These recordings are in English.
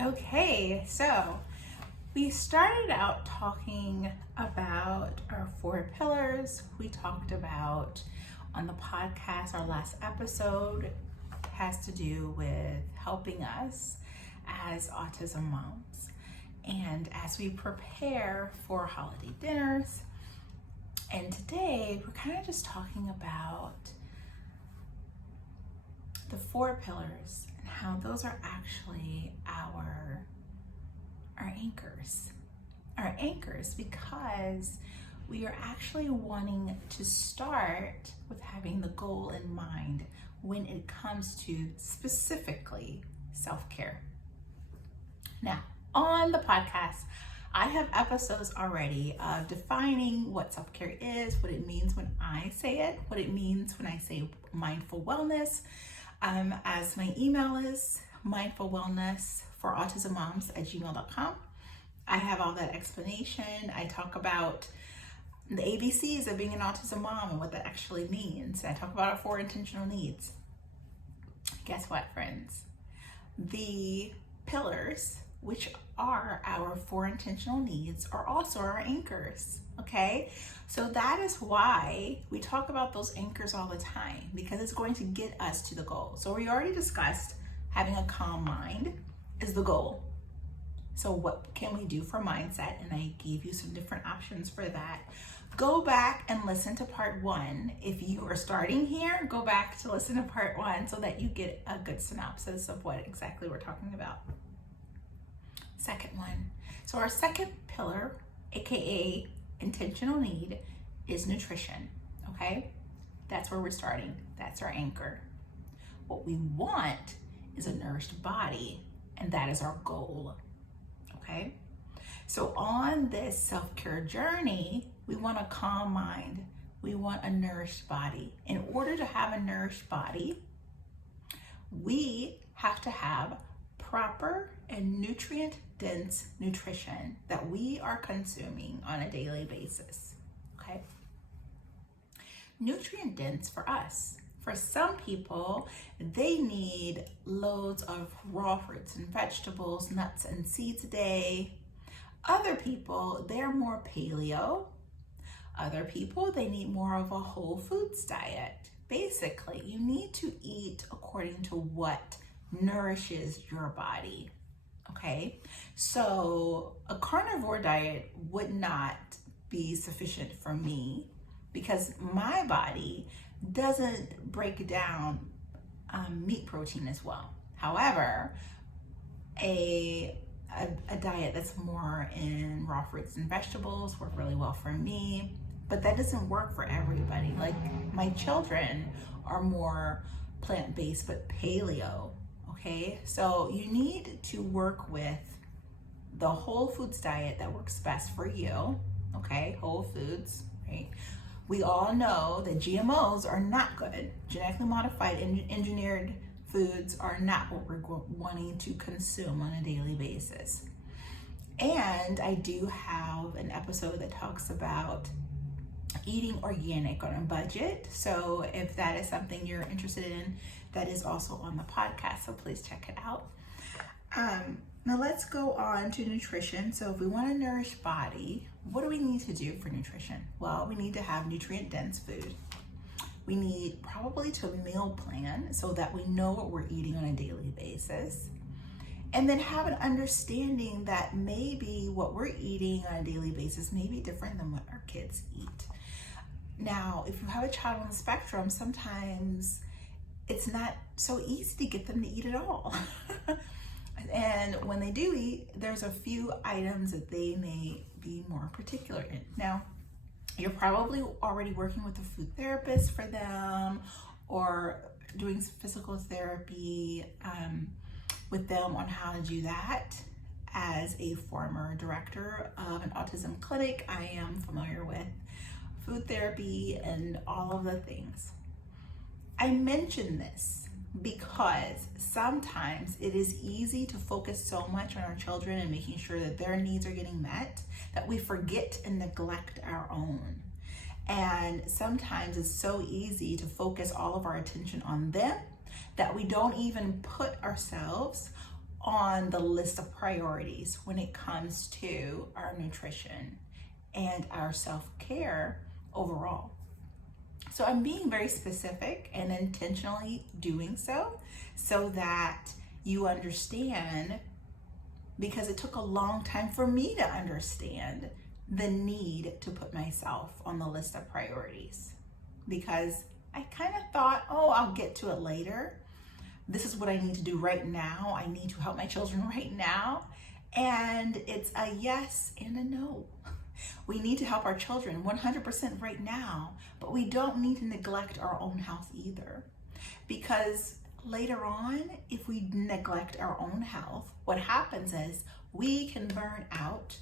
Okay, so we started out talking about our 4 pillars. We talked about on the podcast, our last episode has to do with helping us as autism moms. And as we prepare for holiday dinners, and today we're kind of just talking about the 4 pillars and how those are actually our anchors. Our anchors, because we are actually wanting to start with having the goal in mind when it comes to specifically self-care. Now, on the podcast, I have episodes already of defining what self-care is, what it means when I say it, what it means when I say mindful wellness. As my email is mindfulwellnessforautismmoms@gmail.com. I have all that explanation. I talk about the ABCs of being an autism mom and what that actually means. I talk about our 4 intentional needs. Guess what, friends? The pillars, which are our 4 intentional needs, are also our anchors, okay? So that is why we talk about those anchors all the time, because it's going to get us to the goal. So we already discussed having a calm mind is the goal. So what can we do for mindset? And I gave you some different options for that. Go back and listen to part 1. If you are starting here, go back to listen to part 1 so that you get a good synopsis of what exactly we're talking about. Second one. So our second pillar, AKA intentional need, is nutrition, okay? That's where we're starting. That's our anchor. What we want is a nourished body, and that is our goal, okay? So on this self-care journey, we want a calm mind. We want a nourished body. In order to have a nourished body, we have to have proper and nutrient-dense nutrition that we are consuming on a daily basis, okay? Nutrient-dense for us. For some people, they need loads of raw fruits and vegetables, nuts and seeds a day. Other people, they're more paleo. Other people, they need more of a whole foods diet. Basically, you need to eat according to what nourishes your body, okay? So a carnivore diet would not be sufficient for me because my body doesn't break down meat protein as well. However, a diet that's more in raw fruits and vegetables work really well for me, but that doesn't work for everybody. Like my children are more plant-based but paleo, okay? So you need to work with the whole foods diet that works best for you, okay? Whole foods, right? We all know that GMOs are not good. Genetically modified and engineered foods are not what we're wanting to consume on a daily basis. And I do have an episode that talks about eating organic on a budget. So if that is something you're interested in, that is also on the podcast. So please check it out. Now let's go on to nutrition. So if we want a nourished body, what do we need to do for nutrition? Well, we need to have nutrient-dense food. We need probably to meal plan so that we know what we're eating on a daily basis. And then have an understanding that maybe what we're eating on a daily basis may be different than what our kids eat. Now, if you have a child on the spectrum, sometimes it's not so easy to get them to eat at all. And when they do eat, there's a few items that they may be more particular in. Now, you're probably already working with a food therapist for them or doing physical therapy with them on how to do that. As a former director of an autism clinic, I am familiar with food therapy and all of the things. I mention this because sometimes it is easy to focus so much on our children and making sure that their needs are getting met that we forget and neglect our own. And sometimes it's so easy to focus all of our attention on them that we don't even put ourselves on the list of priorities when it comes to our nutrition and our self-care overall. So I'm being very specific and intentionally doing so that you understand, because it took a long time for me to understand the need to put myself on the list of priorities, because I kind of thought, oh, I'll get to it later. This is what I need to do right now. I need to help my children right now. And it's a yes and a no. We need to help our children 100% right now, but we don't need to neglect our own health either. Because later on, if we neglect our own health, what happens is we can burn out.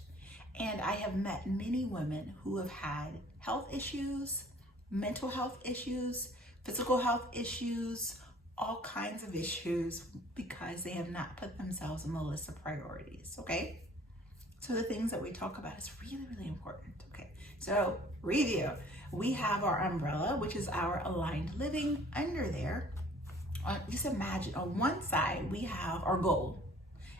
And I have met many women who have had health issues, mental health issues, physical health issues, all kinds of issues, because they have not put themselves on the list of priorities, okay? So the things that we talk about is really, really important, okay? So review, we have our umbrella, which is our aligned living. Under there, just imagine on one side, we have our goal.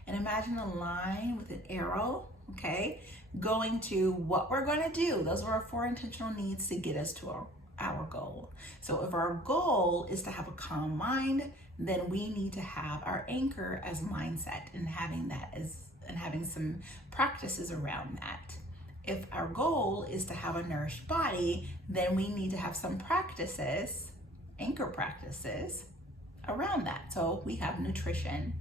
And imagine a line with an arrow, okay, going to what we're gonna do. Those are our 4 intentional needs to get us to our goal. So if our goal is to have a calm mind, then we need to have our anchor as mindset, and having that as, and having some practices around that. If our goal is to have a nourished body, then we need to have some practices, anchor practices around that. So we have nutrition.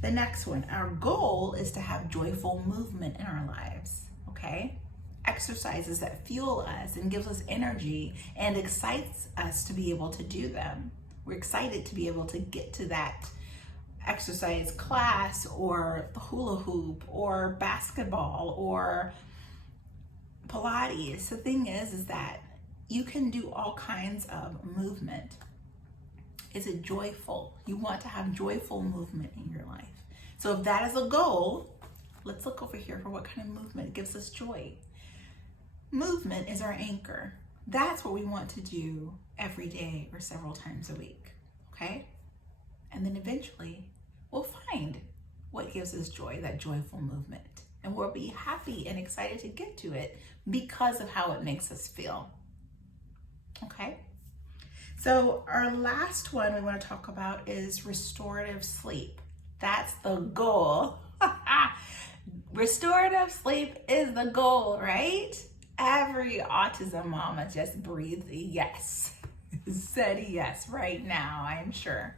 The next one, our goal is to have joyful movement in our lives, okay? Exercises that fuel us and gives us energy and excites us to be able to do them. We're excited to be able to get to that exercise class or the hula hoop or basketball or Pilates. The thing is that you can do all kinds of movement. Is it joyful? You want to have joyful movement in your life. So if that is a goal, let's look over here for what kind of movement gives us joy. Movement is our anchor. That's what we want to do every day or several times a week, okay? And then eventually we'll find what gives us joy, that joyful movement. And we'll be happy and excited to get to it because of how it makes us feel, okay? So our last one we want to talk about is restorative sleep. That's the goal. Restorative sleep is the goal, right? Every autism mama just breathed yes, said yes right now, I'm sure.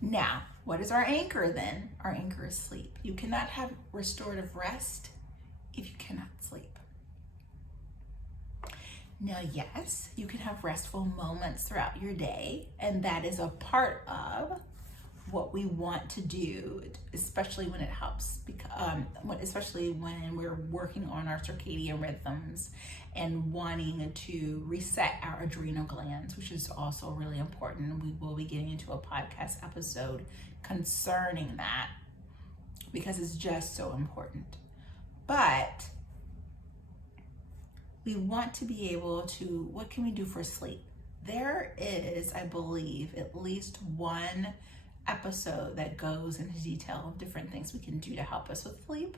Now, what is our anchor then? Our anchor is sleep. You cannot have restorative rest if you cannot sleep. Now, yes, you can have restful moments throughout your day, and that is a part of what we want to do, especially when it helps, especially when we're working on our circadian rhythms and wanting to reset our adrenal glands, which is also really important. We will be getting into a podcast episode concerning that because it's just so important. But we want to be able to, what can we do for sleep? There is, I believe, at least one episode that goes into detail of different things we can do to help us with sleep.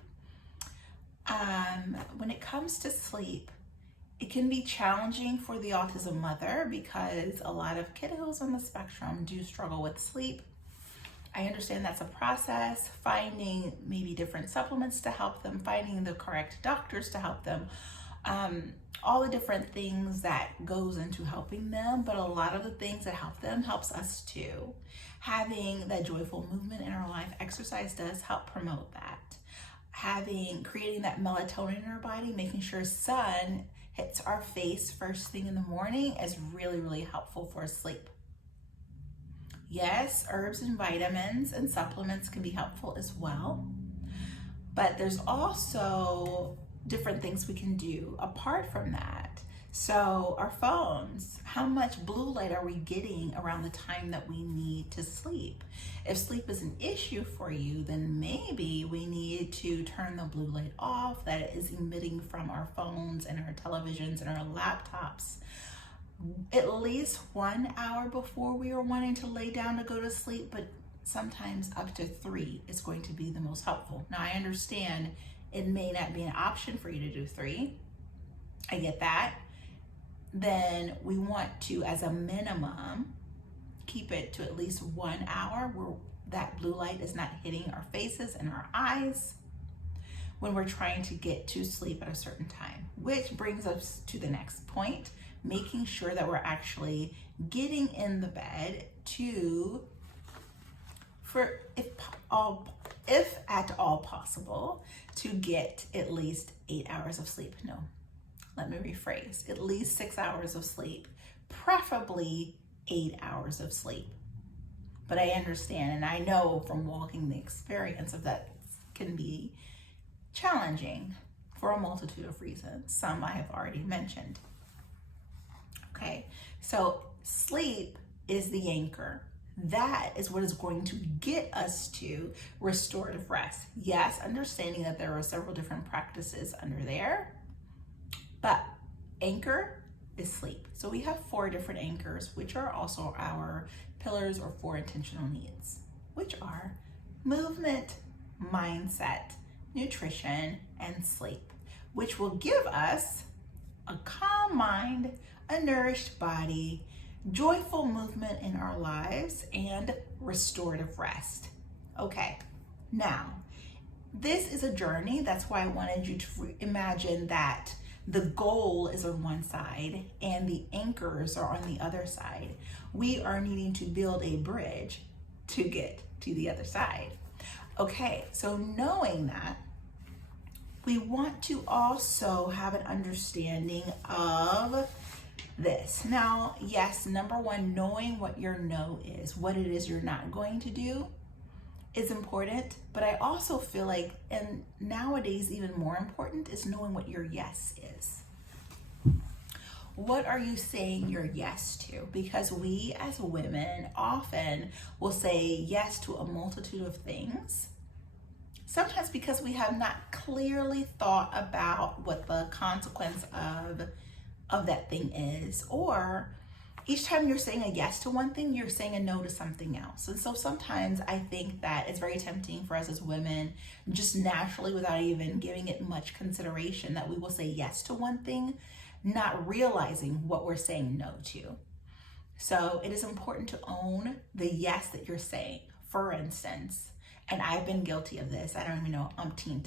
When it comes to sleep, it can be challenging for the autism mother because a lot of kiddos on the spectrum do struggle with sleep. I understand that's a process, finding maybe different supplements to help them, finding the correct doctors to help them, all the different things that goes into helping them, but a lot of the things that help them helps us too. Having that joyful movement in our life, exercise does help promote that. Creating that melatonin in our body, making sure sun hits our face first thing in the morning is really, really helpful for sleep. Yes, herbs and vitamins and supplements can be helpful as well, but there's also different things we can do apart from that. So our phones, how much blue light are we getting around the time that we need to sleep? If sleep is an issue for you, then maybe we need to turn the blue light off that is emitting from our phones and our televisions and our laptops at least 1 hour before we are wanting to lay down to go to sleep, but sometimes up to 3 is going to be the most helpful. Now, I understand it may not be an option for you to do 3. I get that. Then we want to, as a minimum, keep it to at least 1 hour where that blue light is not hitting our faces and our eyes when we're trying to get to sleep at a certain time. Which brings us to the next point, making sure that we're actually getting in the bed if at all possible, to get at least 8 hours of sleep. No, let me rephrase, at least 6 hours of sleep, preferably 8 hours of sleep. But I understand, and I know from walking the experience of that can be challenging for a multitude of reasons. Some I have already mentioned. Okay, so sleep is the anchor. That is what is going to get us to restorative rest. Yes, understanding that there are several different practices under there, but anchor is sleep. So we have 4 different anchors, which are also our pillars or 4 intentional needs, which are movement, mindset, nutrition, and sleep, which will give us a calm mind, a nourished body, joyful movement in our lives, and restorative rest. Okay, now, this is a journey. That's why I wanted you to imagine that the goal is on one side and the anchors are on the other side. We are needing to build a bridge to get to the other side. Okay, so knowing that, we want to also have an understanding of this. Now, yes, number one, knowing what your no is, what it is you're not going to do, is important. But I also feel like, and nowadays even more important, is knowing what your yes is. What are you saying your yes to? Because we as women often will say yes to a multitude of things. Sometimes because we have not clearly thought about what the consequence of that thing is, or each time you're saying a yes to one thing, you're saying a no to something else. And so sometimes I think that it's very tempting for us as women, just naturally, without even giving it much consideration, that we will say yes to one thing, not realizing what we're saying no to. So it is important to own the yes that you're saying. For instance, and I've been guilty of this, I don't even know, umpteen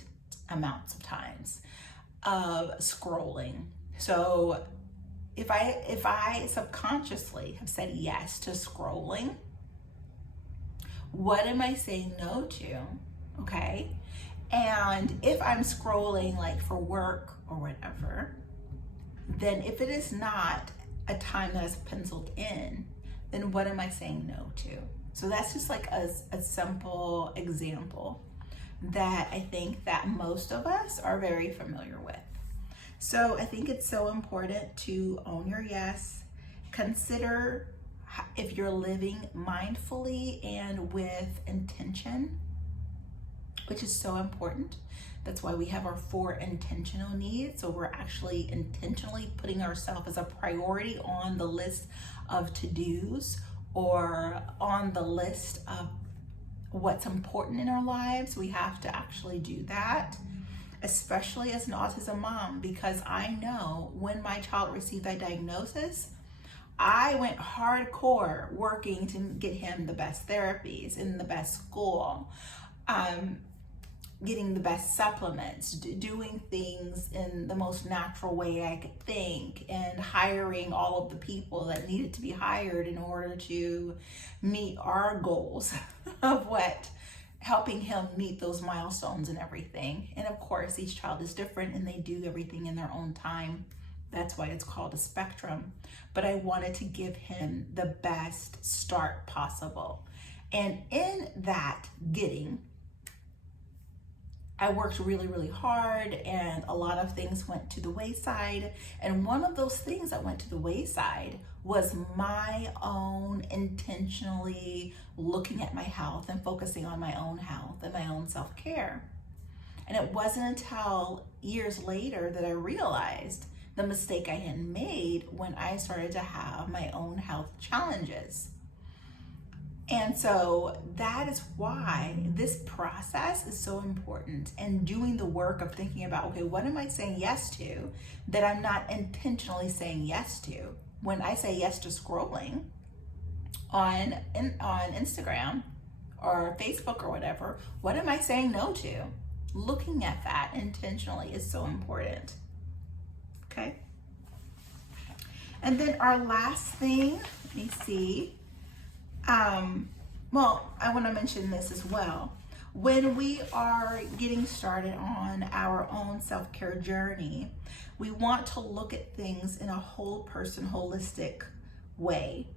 amounts of times, of scrolling. So if I subconsciously have said yes to scrolling, what am I saying no to? Okay. And if I'm scrolling like for work or whatever, then if it is not a time that is penciled in, then what am I saying no to? So that's just like a simple example that I think that most of us are very familiar with. So I think it's so important to own your yes. Consider if you're living mindfully and with intention, which is so important. That's why we have our 4 intentional needs. So we're actually intentionally putting ourselves as a priority on the list of to-dos or on the list of what's important in our lives. We have to actually do that, especially as an autism mom, because I know when my child received that diagnosis, I went hardcore working to get him the best therapies in the best school, getting the best supplements, doing things in the most natural way I could think, and hiring all of the people that needed to be hired in order to meet our goals of helping him meet those milestones and everything. And of course, each child is different and they do everything in their own time. That's why it's called a spectrum. But I wanted to give him the best start possible. And in that getting, I worked really, really hard, and a lot of things went to the wayside. And one of those things that went to the wayside was my own intentionally looking at my health and focusing on my own health and my own self-care. And it wasn't until years later that I realized the mistake I had made when I started to have my own health challenges. And so that is why this process is so important, and doing the work of thinking about, okay, what am I saying yes to that I'm not intentionally saying yes to? When I say yes to scrolling on Instagram or Facebook or whatever, what am I saying no to? Looking at that intentionally is so important. Okay. And then our last thing, let me see. Well, I want to mention this as well. When we are getting started on our own self-care journey, we want to look at things in a whole person, holistic way.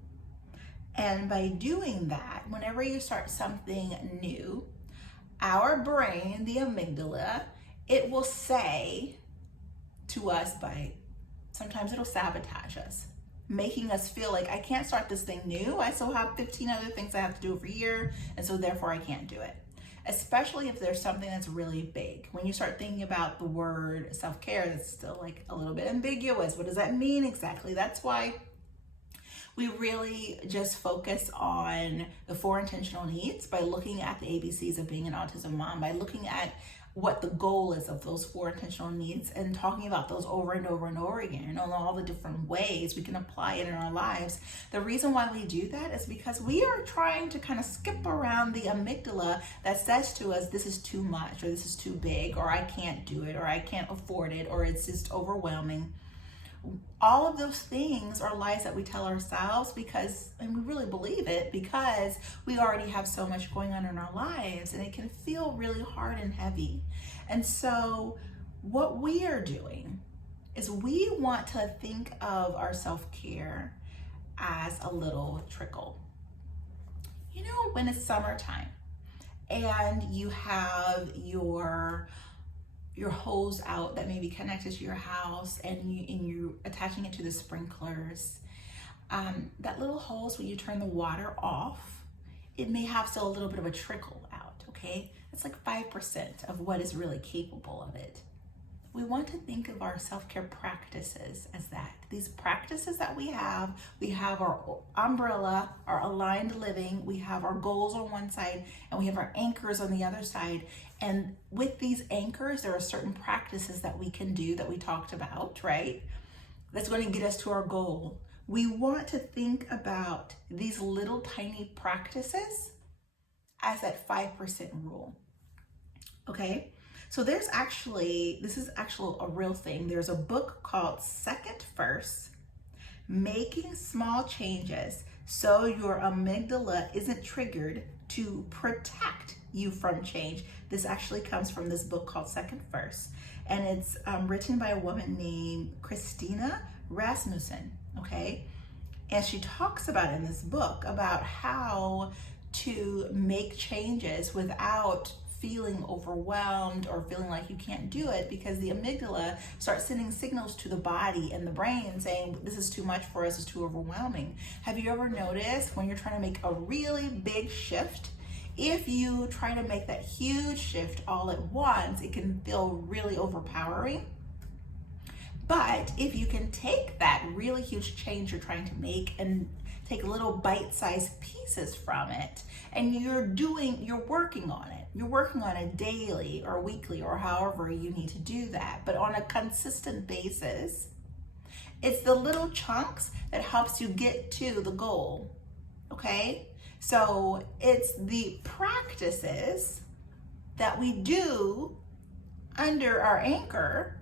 And by doing that, whenever you start something new, our brain, the amygdala, it will say to us, sometimes it'll sabotage us, making us feel like, I can't start this thing new. I still have 15 other things I have to do every year, and so therefore I can't do it. Especially if there's something that's really big. When you start thinking about the word self-care, it's still like a little bit ambiguous. What does that mean exactly? That's why we really just focus on the 4 intentional needs by looking at the ABCs of being an autism mom, by looking at what the goal is of those 4 intentional needs and talking about those over and over and over again, and all the different ways we can apply it in our lives. The reason why we do that is because we are trying to kind of skip around the amygdala that says to us, this is too much, or this is too big, or I can't do it, or I can't afford it, or it's just overwhelming. All of those things are lies that we tell ourselves and we really believe it because we already have so much going on in our lives, and it can feel really hard and heavy. And so what we are doing is we want to think of our self-care as a little trickle. You know, when it's summertime and you have your hose out that may be connected to your house, and you're attaching it to the sprinklers. That little hose, when you turn the water off, it may have still a little bit of a trickle out, okay? It's like 5% of what is really capable of it. We want to think of our self-care practices as that. These practices that we have our umbrella, our aligned living, we have our goals on one side, and we have our anchors on the other side. And with these anchors, there are certain practices that we can do that we talked about, right? That's going to get us to our goal. We want to think about these little tiny practices as that 5% rule, okay? So this is actually a real thing. There's a book called Second First, Making Small Changes So Your Amygdala Isn't Triggered to Protect You from Change. This actually comes from this book called Second First, and it's written by a woman named Christina Rasmussen, okay? And she talks about in this book about how to make changes without feeling overwhelmed or feeling like you can't do it, because the amygdala starts sending signals to the body and the brain saying, this is too much for us, it's too overwhelming. Have you ever noticed when you're trying to make a really big shift, if you try to make that huge shift all at once, it can feel really overpowering? But if you can take that really huge change you're trying to make and take little bite-sized pieces from it, and you're working on it. You're working on it daily or weekly or however you need to do that, but on a consistent basis. It's the little chunks that helps you get to the goal, okay? So it's the practices that we do under our anchor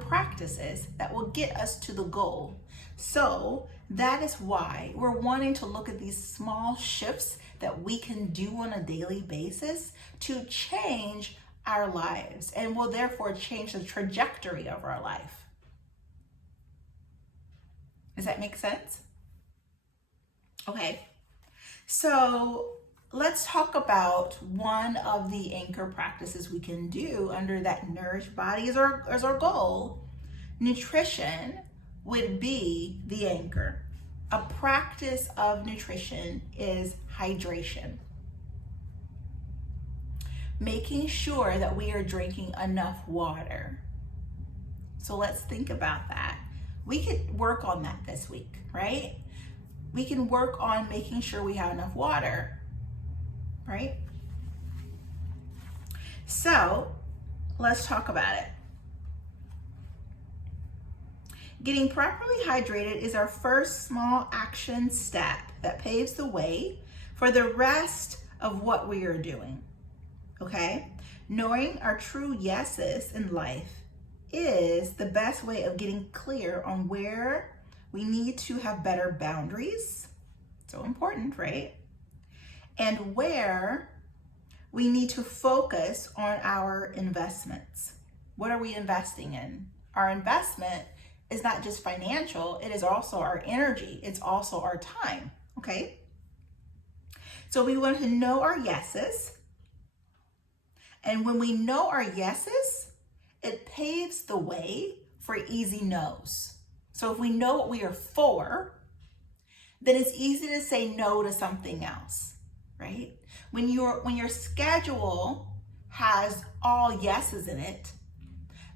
practices that will get us to the goal. So that is why we're wanting to look at these small shifts that we can do on a daily basis to change our lives, and will therefore change the trajectory of our life. Does that make sense? Okay, so let's talk about one of the anchor practices we can do under that nourished body as our goal. Nutrition would be the anchor. A practice of nutrition is hydration. Making sure that we are drinking enough water. So let's think about that. We could work on that this week, right? we can work on making sure we have enough water, right? So let's talk about it. Getting properly hydrated is our first small action step that paves the way for the rest of what we are doing, okay? Knowing our true yeses in life is the best way of getting clear on where we need to have better boundaries. So important, right? And where we need to focus on our investments. What are we investing in? Our investment is not just financial, it is also our energy. It's also our time, okay? So we want to know our yeses. And when we know our yeses, it paves the way for easy no's. So if we know what we are for, then it's easy to say no to something else, right? When your schedule has all yeses in it,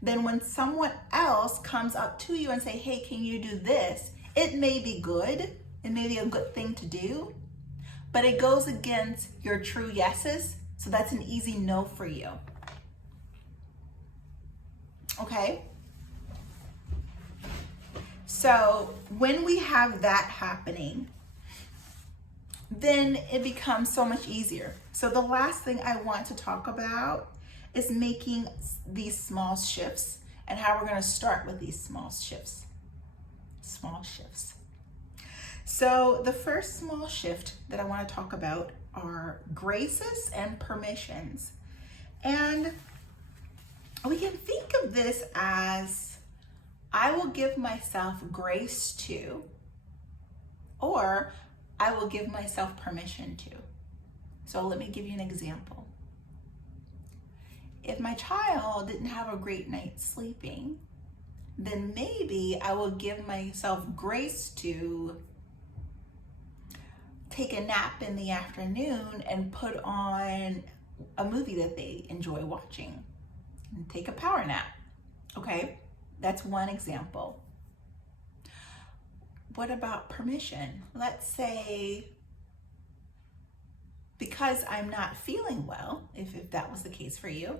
then when someone else comes up to you and say, hey, can you do this? It may be good. It may be a good thing to do, but it goes against your true yeses. So that's an easy no for you. Okay? So when we have that happening, then it becomes so much easier. So the last thing I want to talk about is making these small shifts and how we're going to start with these small shifts. Small shifts. So the first small shift that I want to talk about are graces and permissions. And we can think of this as I will give myself grace to, or I will give myself permission to. So let me give you an example. If my child didn't have a great night sleeping, then maybe I will give myself grace to take a nap in the afternoon and put on a movie that they enjoy watching and take a power nap. Okay, that's one example. What about permission? Let's say because I'm not feeling well, if that was the case for you,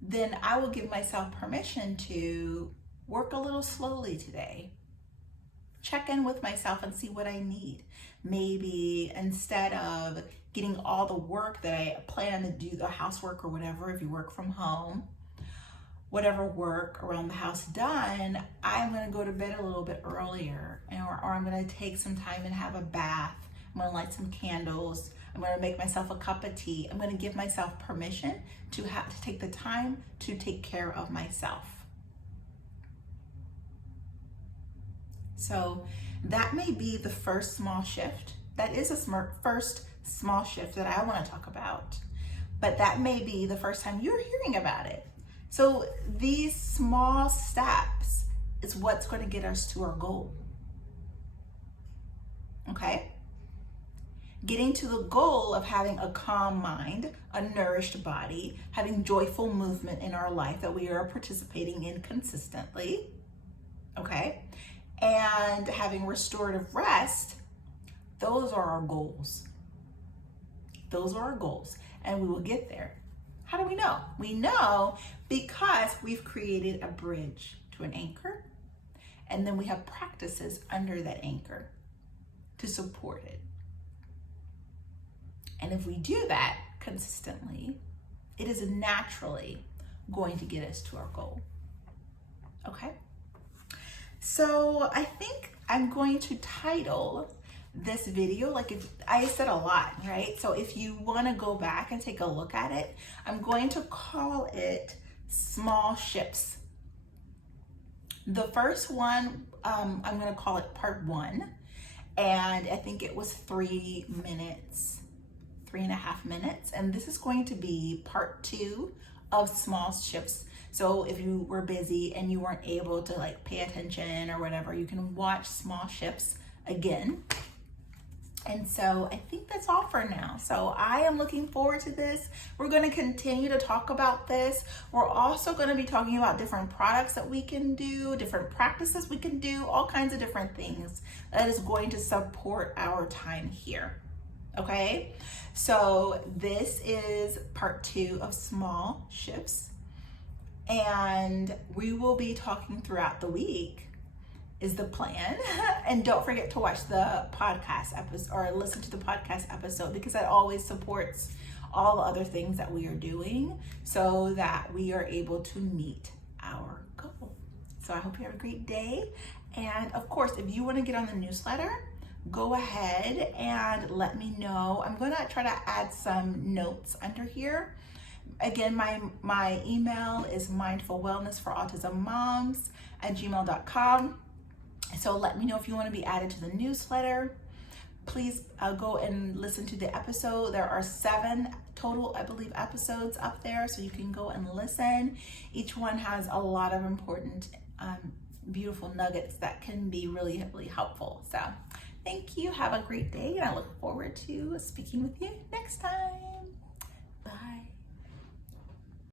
then I will give myself permission to work a little slowly today. Check in with myself and see what I need. Maybe instead of getting all the work that I plan to do, the housework or whatever, if you work from home, whatever work around the house done, I'm gonna go to bed a little bit earlier, or I'm gonna take some time and have a bath. I'm gonna light some candles. I'm gonna make myself a cup of tea. I'm gonna give myself permission to take the time to take care of myself. So that may be the first small shift. That is a first small shift that I wanna talk about, but that may be the first time you're hearing about it. So these small steps is what's gonna get us to our goal, okay? Getting to the goal of having a calm mind, a nourished body, having joyful movement in our life that we are participating in consistently, okay? And having restorative rest, those are our goals. Those are our goals, and we will get there. How do we know? We know because we've created a bridge to an anchor, and then we have practices under that anchor to support it. And if we do that consistently, it is naturally going to get us to our goal. Okay? So I think I'm going to title this video, like if I said a lot, right? So if you want to go back and take a look at it, I'm going to call it small shifts. The first one, I'm going to call it part 1. And I think it was 3 minutes. 3.5 minutes, and this is going to be part 2 of small shifts. So if you were busy and you weren't able to pay attention or whatever, you can watch small shifts again. And so I think that's all for now. So I am looking forward to this. We're going to continue to talk about this. We're also going to be talking about different products that we can do, different practices we can do, all kinds of different things that is going to support our time here. Okay, so this is part 2 of small shifts, and we will be talking throughout the week is the plan. And don't forget to watch the podcast episode or listen to the podcast episode, because that always supports all the other things that we are doing so that we are able to meet our goal. So I hope you have a great day. And of course, if you want to get on the newsletter, go ahead and let me know. I'm going to try to add some notes under here. Again, my email is mindfulwellnessforautismmoms@gmail.com. So let me know if you want to be added to the newsletter. Please go and listen to the episode. There are 7 total, I believe, episodes up there, so you can go and listen. Each one has a lot of important, beautiful nuggets that can be really, really helpful. So thank you. Have a great day, and I look forward to speaking with you next time.